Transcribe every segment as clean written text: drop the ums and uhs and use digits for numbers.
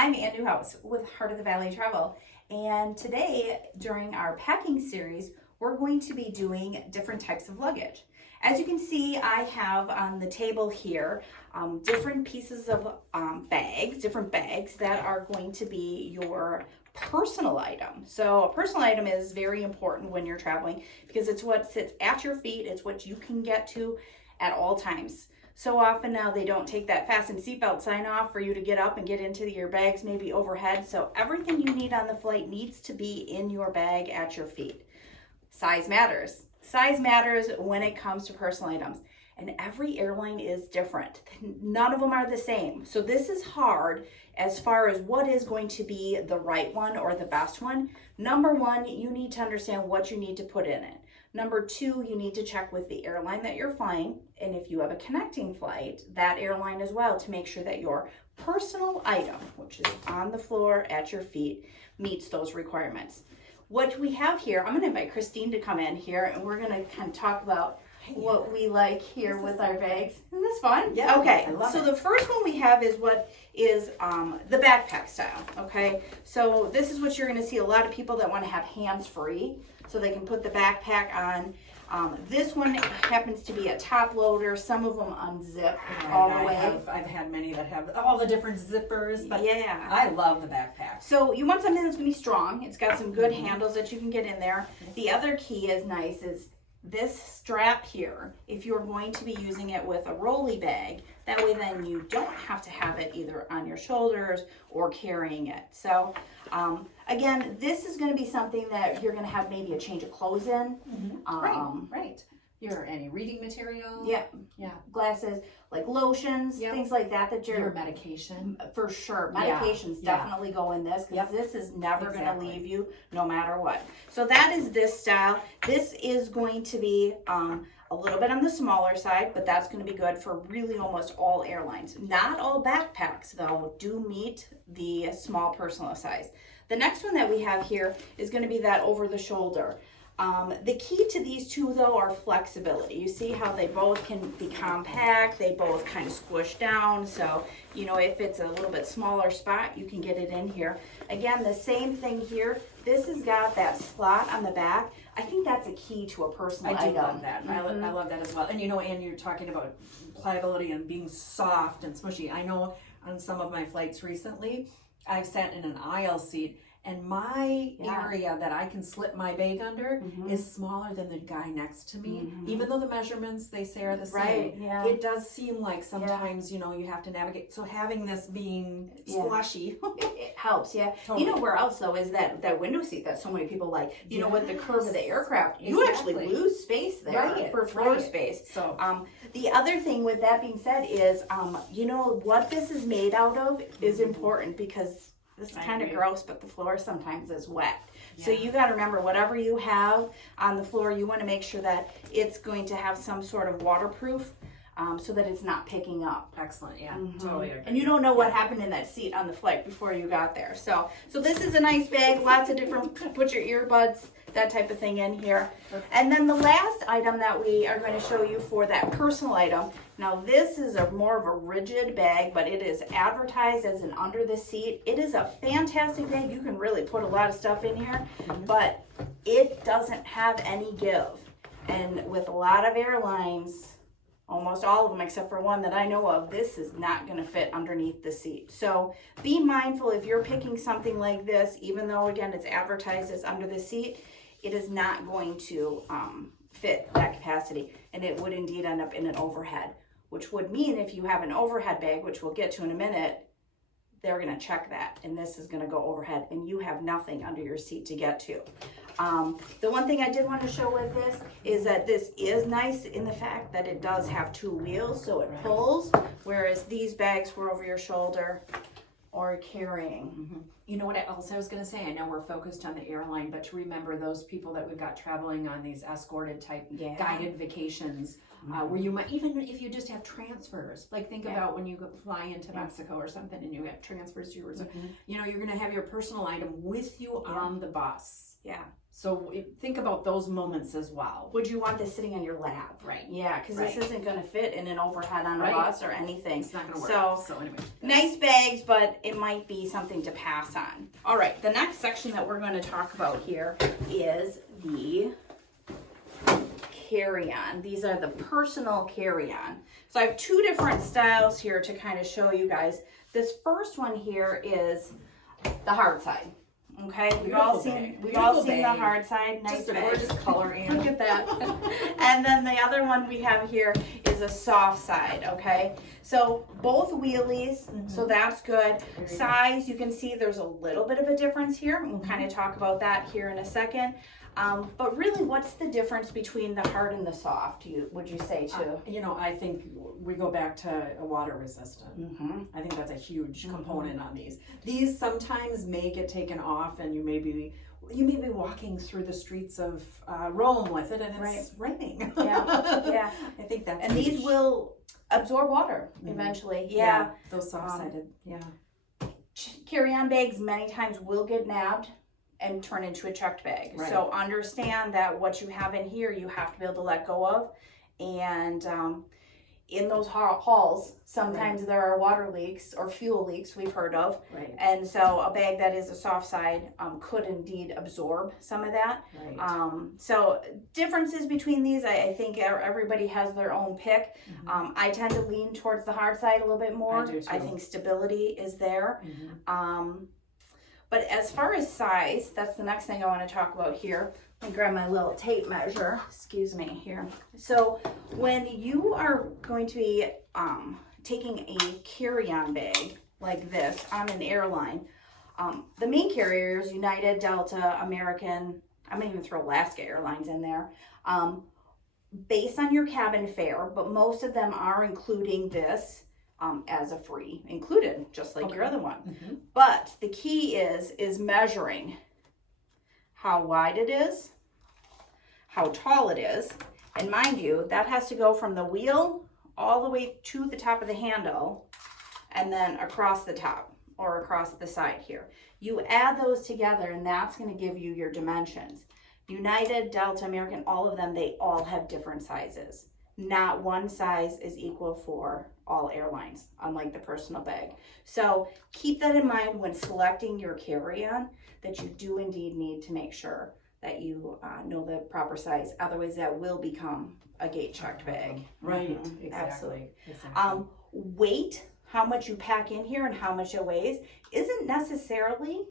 I'm Ann Newhouse with Heart of the Valley Travel, and today during our packing series, we're going to be doing different types of luggage. As you can see, I have on the table here different pieces of different bags that are going to be your personal item. So a personal item is very important when you're traveling because it's what sits at your feet, it's what you can get to at all times. So often now they don't take that fasten seatbelt sign off for you to get up and get into your bags maybe overhead. So everything you need on the flight needs to be in your bag at your feet. Size matters. Size matters when it comes to personal items. And every airline is different. None of them are the same. So this is hard as far as what is going to be the right one or the best one. Number one, you need to understand what you need to put in it. Number two, you need to check with the airline that you're flying, and if you have a connecting flight, that airline as well, to make sure that your personal item, which is on the floor at your feet, meets those requirements. What we have here, I'm going to invite Christine to come in here, and we're going to kind of talk about what we like here with our bags. Isn't this fun? Yeah. Okay, I love so it. the first one we have is what is the backpack style, okay? So this is what you're going to see a lot of people that want to have hands-free, so they can put the backpack on. This one happens to be a top loader. Some of them unzip all the way. I've had many that have all the different zippers, but Yeah. I love the backpack. So you want something that's going to be strong. It's got some good handles that you can get in there. The other key is nice is this strap here, if you're going to be using it with a rolly bag, that way then you don't have to have it either on your shoulders or carrying it. So again, this is going to be something that you're going to have maybe a change of clothes in. Right. Any reading material? Yeah. Yeah. Glasses, like lotions, Yep. things like that Your medication. for sure. Yeah, Medications yeah. definitely go in this because Yep. this is never going to Exactly. leave you no matter what. So that is this style. This is going to be a little bit on the smaller side, but that's going to be good for really almost all airlines. Not all backpacks though do meet the small personal size. The next one that we have here is going to be that over the shoulder. The key to these two though are flexibility. You see how they both can be compact, they both kind of squish down, so you know if it's a little bit smaller spot you can get it in here. Again, the same thing here. This has got that slot on the back. I think that's a key to a personal I do item. love that. I love that as well. And Ann, you're talking about pliability and being soft and smushy. I know on some of my flights recently, I've sat in an aisle seat and my area that I can slip my bag under is smaller than the guy next to me. Even though the measurements they say are the same, Right, yeah. it does seem like sometimes, you have to navigate. So having this being squashy, It helps, yeah. Totally. You know where also though is that window seat that so many people like. You know, with the curve of the aircraft, you actually Exactly. lose space there Right, for floor right. space. So The other thing with that being said is, what this is made out of is important because this is I kind of agree. gross, but the floor sometimes is wet. So Yeah. you got to remember whatever you have on the floor, you want to make sure that it's going to have some sort of waterproof so that it's not picking up. excellent, yeah, totally agree. And you don't know what happened in that seat on the flight before you got there. So this is a nice bag, lots of different, put your earbuds, that type of thing in here. And then the last item that we are going to show you for that personal item, now this is more of a rigid bag, but it is advertised as an under the seat. It is a fantastic bag. You can really put a lot of stuff in here, but it doesn't have any give. And with a lot of airlines, almost all of them except for one that I know of, this is not going to fit underneath the seat. So be mindful if you're picking something like this, even though again it's advertised as under the seat, it is not going to fit that capacity, and it would indeed end up in an overhead, which would mean if you have an overhead bag, which we'll get to in a minute, they're going to check that, and this is going to go overhead, and you have nothing under your seat to get to. The one thing I did want to show with this is that this is nice in the fact that it does have two wheels, so it pulls, whereas these bags were over your shoulder or carrying. You know what else I was going to say? I know we're focused on the airline, but to remember those people that we've got traveling on these escorted type guided vacations. where you might, even if you just have transfers, like think about when you fly into Mexico or something and you have transfers to your resort, you know, you're going to have your personal item with you on the bus. Yeah. So think about those moments as well. Would you want this sitting on your lap? Right. Yeah, because this isn't going to fit in an overhead on a bus or anything. It's not going to work. So anyway. Nice bags, but it might be something to pass on. All right, the next section that we're going to talk about here is the carry-on. These are the personal carry-on. So I have two different styles here to kind of show you guys. This first one here is the hard side. Okay, we've all seen the hard side. Nice Just a bag. gorgeous color, and Look at that. And then the other one we have here is a soft side. Okay, so both wheelies, so that's good. Size, you can see there's a little bit of a difference here. We'll kind of talk about that here in a second. But really, what's the difference between the hard and the soft, would you say, too? You know, I think we go back to a water resistant. I think that's a huge component on these. These sometimes may get taken off, and you may be walking through the streets of Rome with it, and it's raining. Yeah. I think that's and huge. these will absorb water eventually. Yeah. Those soft-sided. Carry-on bags many times will get nabbed and turn into a checked bag. Right. So understand that what you have in here, you have to be able to let go of. And in those hauls, sometimes there are water leaks or fuel leaks we've heard of. Right. And so a bag that is a soft side could indeed absorb some of that. Right. So differences between these, I think everybody has their own pick. I tend to lean towards the hard side a little bit more. I do too. I think stability is there. But as far as size, that's the next thing I want to talk about here. Let me grab my little tape measure. Excuse me here. So when you are going to be taking a carry-on bag like this on an airline, the main carriers, United, Delta, American, I'm going to even throw Alaska Airlines in there, based on your cabin fare, but most of them are including this as a free included, just like your other one. But the key is measuring how wide it is, how tall it is, and mind you, that has to go from the wheel all the way to the top of the handle and then across the top or across the side here. You add those together and that's going to give you your dimensions. United, Delta, American, all of them, they all have different sizes. Not one size is equal for all airlines, unlike the personal bag. So keep that in mind when selecting your carry-on, that you do indeed need to make sure that you know the proper size. Otherwise, that will become a gate-checked bag. Right, exactly. Absolutely. Weight, how much you pack in here and how much it weighs, isn't necessarily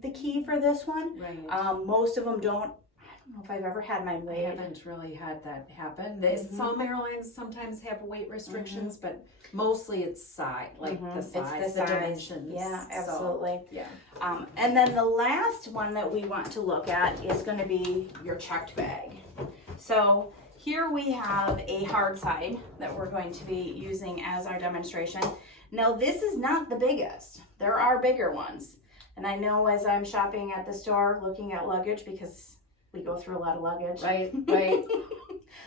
the key for this one. Right. Most of them don't. I don't know if I've ever had mine I weighed. haven't really had that happen. Some airlines sometimes have weight restrictions, but mostly it's size, like the size, It's the size. dimensions. Yeah, absolutely. So, yeah. And then the last one that we want to look at is going to be your checked bag. So here we have a hard side that we're going to be using as our demonstration. Now this is not the biggest. There are bigger ones. And I know as I'm shopping at the store looking at luggage, because we go through a lot of luggage. Right.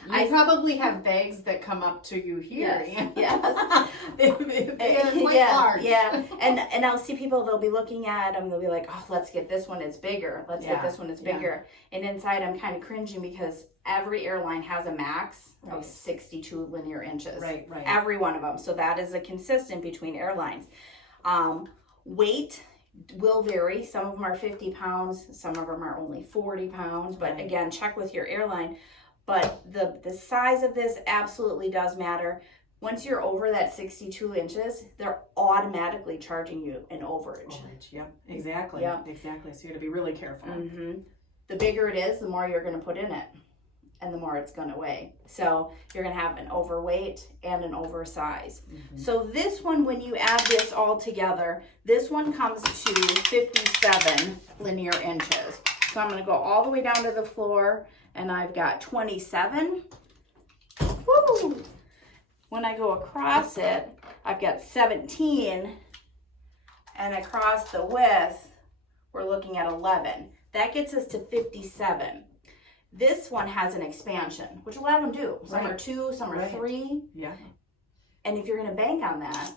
I probably have bags that come up to you here. Yes. They're quite large. Yeah. And I'll see people, they'll be looking at them, they'll be like, oh, let's get this one, it's bigger. Let's get this one, it's bigger. And inside I'm kind of cringing because every airline has a max of 62 linear inches. Right. Every one of them. So that is a consistent between airlines. Weight will vary. Some of them are 50 pounds. Some of them are only 40 pounds. But again, check with your airline. But the size of this absolutely does matter. Once you're over that 62 inches, they're automatically charging you an overage. Yeah, exactly. Yeah. Exactly. So you got to be really careful. The bigger it is, the more you're going to put in it. And the more it's going to weigh. So you're going to have an overweight and an oversize. So this one, when you add this all together, this one comes to 57 linear inches. So I'm going to go all the way down to the floor, and I've got 27. Woo! When I go across it, I've got 17. And across the width, we're looking at 11. That gets us to 57. This one has an expansion, which a lot of them do. Some are Right. 2, some are Right. 3. Yeah. And if you're going to bank on that,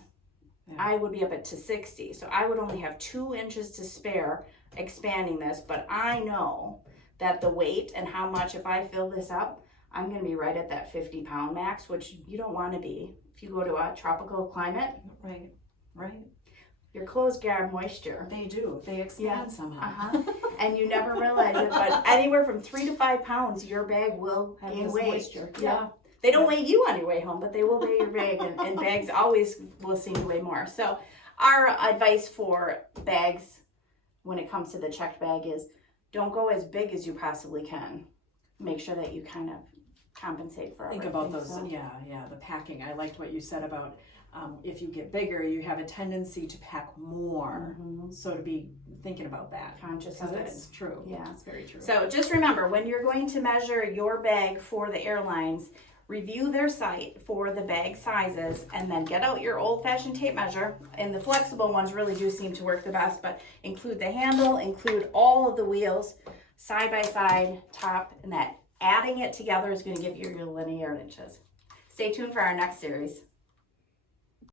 Yeah. I would be up at to 60. So I would only have 2 inches to spare expanding this. But I know that the weight and how much, if I fill this up, I'm going to be right at that 50-pound max, which you don't want to be. If you go to a tropical climate, Right. Right. your clothes grab moisture. They do. They expand somehow. And you never realize it, but anywhere from 3 to 5 pounds, your bag will Have gain this weight. moisture. Yeah. They don't weigh you on your way home, but they will weigh your bag, and bags always will seem to weigh more. So our advice for bags when it comes to the checked bag is don't go as big as you possibly can. Make sure that you kind of compensate for Think everything. about those. So, Yeah. The packing. I liked what you said about if you get bigger, you have a tendency to pack more. So to be thinking about that. conscious Because of it. it's true. Yeah. It's very true. So just remember, when you're going to measure your bag for the airlines, review their site for the bag sizes and then get out your old-fashioned tape measure. And the flexible ones really do seem to work the best, but include the handle, include all of the wheels, side by side, top, and that adding it together is going to give you your linear inches. Stay tuned for our next series.